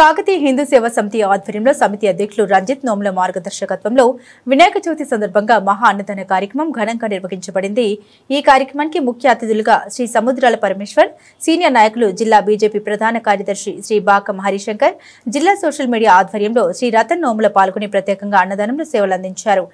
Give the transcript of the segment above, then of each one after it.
కాకతీయ హిందూ సేవా సమితి ఆధ్వర్యంలో సమితి అధ్యక్షులు రంజిత్ నోముల మార్గదర్శకత్వంలో వినాయక చవితి సందర్భంగా మహా అన్నదాన కార్యక్రమం ఘనంగా నిర్వహించబడింది। ఈ కార్యక్రమానికి ముఖ్య అతిథులుగా శ్రీ సముద్రాల పరమేశ్వర్, సీనియర్ నాయకులు జిల్లా బీజేపీ ప్రధాన కార్యదర్శి శ్రీ బాకం హరిశంకర్, జిల్లా సోషల్ మీడియా ఆధ్వర్యంలో శ్రీ రతన్ నోముల పాల్గొని ప్రత్యేకంగా అన్నదానంలో సేవలు అందించారు।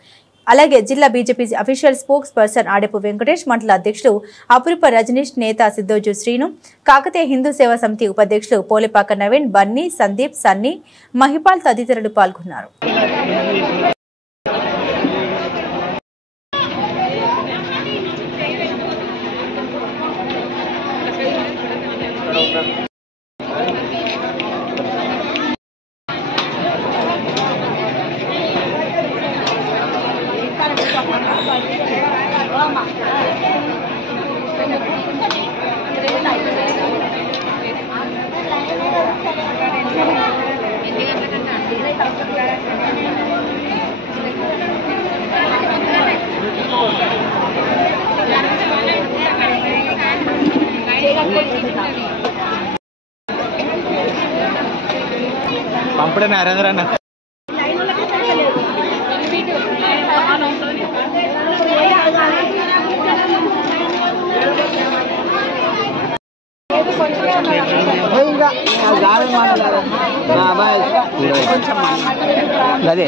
అలాగే జిల్లా BJP official spokes person Adepu Venkatesh, మండల అధ్యక్షులు అపురూప రజనీష్, నేత సిద్ధోజు శ్రీను, కాకతీయ హిందూ సేవా సమితి ఉపాధ్యక్షులు పోలేపాక నవీన్, బన్నీ, సందీప్, సన్నీ, మహిపాల్ తదితరులు పాల్గొన్నారు। పంపడే నరేంద్ర అన్న అదే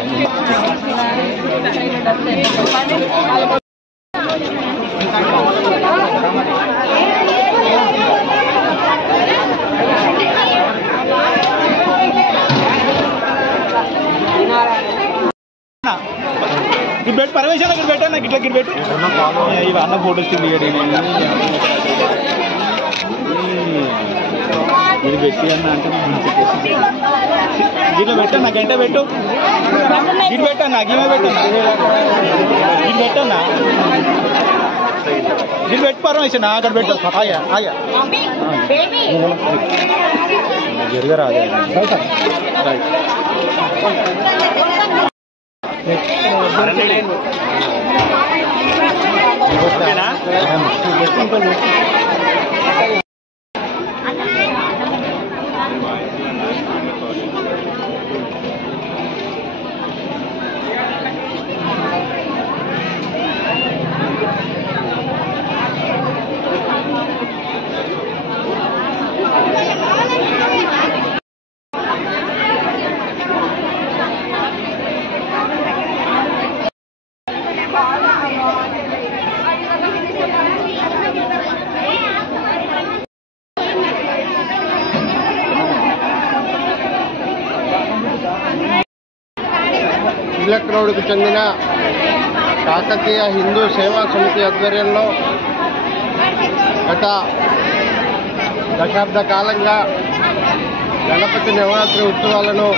గిట్ పరమేశ్వర గిట్ పెట్టా నాకు ఇట్లా గిట్ పెట్టు ఇవి అన్న ఫోటోస్ దిగడి ఇది పెట్టి అన్న అంటే గిట్లో పెట్టా నాకు గంట పెట్టు గిట్ పెట్టన్నా గిమే పెట్టన్నా గిట్ పెట్టన్నా గిట్ పెట్టు పరమేశ్వర అక్కడ పెట్టు ఆగా ఆగా జరగరాదే కు చెందిన కాకతీయ హిందూ సేవా సమితి ఆధ్వర్యంలో గత దశాబ్ద కాలంగా గణపతి నవరాత్రి ఉత్సవాలను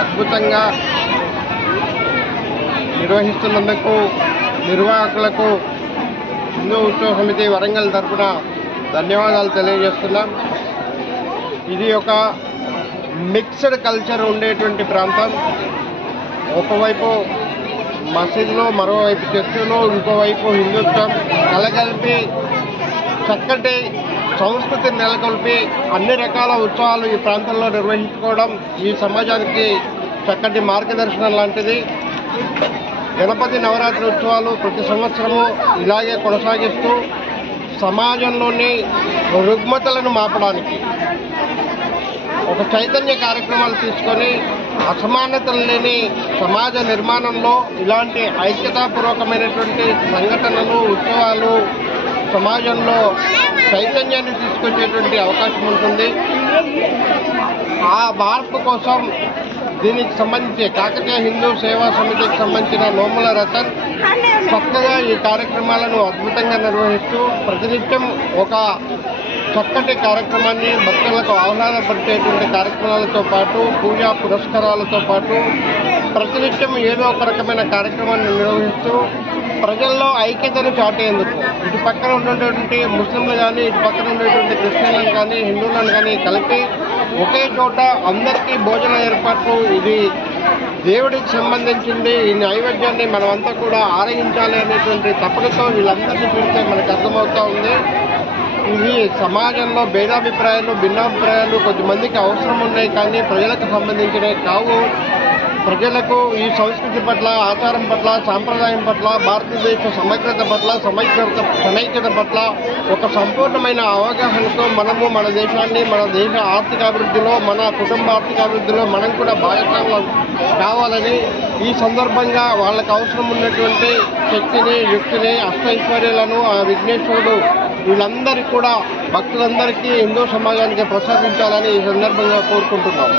అద్భుతంగా నిర్వహిస్తున్నందుకు నిర్వాహకులకు హిందూ ఉత్సవ సమితి వరంగల్ తరఫున ధన్యవాదాలు తెలియజేస్తున్నాం। ఇది ఒక మిక్స్డ్ కల్చర్ ఉండేటువంటి ప్రాంతం। ఒకవైపు మసీదులో, మరోవైపు చర్చిలో, ఇంకోవైపు హిందుత్వం కలగలిపి చక్కటి సంస్కృతిని నెలకొల్పి అన్ని రకాల ఉత్సవాలు ఈ ప్రాంతంలో నిర్వహించుకోవడం ఈ సమాజానికి చక్కటి మార్గదర్శనం లాంటిది। గణపతి నవరాత్రి ఉత్సవాలు ప్రతి సంవత్సరము ఇలాగే కొనసాగిస్తూ సమాజంలోని రుగ్మతలను మాపడానికి ఒక చైతన్య కార్యక్రమాలు తీసుకొని అసమానతలు లేని సమాజ నిర్మాణంలో ఇలాంటి ఐక్యతాపూర్వకమైనటువంటి సంఘటనలు, ఉత్సవాలు సమాజంలో చైతన్యాన్ని తీసుకొచ్చేటువంటి అవకాశం ఉంటుంది। ఆ మార్పు కోసం దీనికి సంబంధించి కాకతీయ హిందూ సేవా సమితికి సంబంధించిన నోముల రతన్ చక్కగా ఈ కార్యక్రమాలను అద్భుతంగా నిర్వహిస్తూ ప్రతినిత్యం ఒక చక్కటి కార్యక్రమాన్ని భక్తులకు ఆహ్లాదపరిచేటువంటి కార్యక్రమాలతో పాటు పూజా పురస్కారాలతో పాటు ప్రతినిత్యం ఏదో ఒక రకమైన కార్యక్రమాన్ని నిర్వహిస్తూ ప్రజల్లో ఐక్యతను చాటేందుకు ఇటు పక్కన ఉన్నటువంటి ముస్లింలు కానీ, ఇటు పక్కన ఉండేటువంటి క్రిస్టియన్లను కానీ, హిందువులను కానీ కలిపి ఒకే చోట అందరికీ భోజన ఏర్పాట్లు, ఇది దేవుడికి సంబంధించింది, ఈ నైవేద్యాన్ని మనమంతా కూడా ఆరగించాలి అనేటువంటి తపనతో వీళ్ళందరినీ చూస్తే మనకు అర్థమవుతూ ఉంది। ఇవి సమాజంలో భేదాభిప్రాయాలు భిన్నాభిప్రాయాలు కొద్దిమందికి అవసరం ఉన్నాయి, కానీ ప్రజలకు సంబంధించినవి కావు. ప్రజలకు ఈ సంస్కృతి పట్ల, ఆచారం పట్ల, సాంప్రదాయం పట్ల, భారతదేశ సమగ్రత పట్ల, సమైక్యత పట్ల ఒక సంపూర్ణమైన అవగాహనతో మనము మన దేశాన్ని, మన దేశ ఆర్థికాభివృద్ధిలో, మన కుటుంబ ఆర్థికాభివృద్ధిలో మనం కూడా భాగస్వాములు కావాలని ఈ సందర్భంగా వాళ్ళకు అవసరం ఉన్నటువంటి శక్తిని, యుక్తిని, అష్టైశ్వర్యాలను ఆ విఘ్నేశ్వరుడు వీళ్ళందరికీ కూడా భక్తులందరికీ హిందూ సమాజానికి ప్రసాదించాలని ఈ సందర్భంగా కోరుకుంటున్నాం.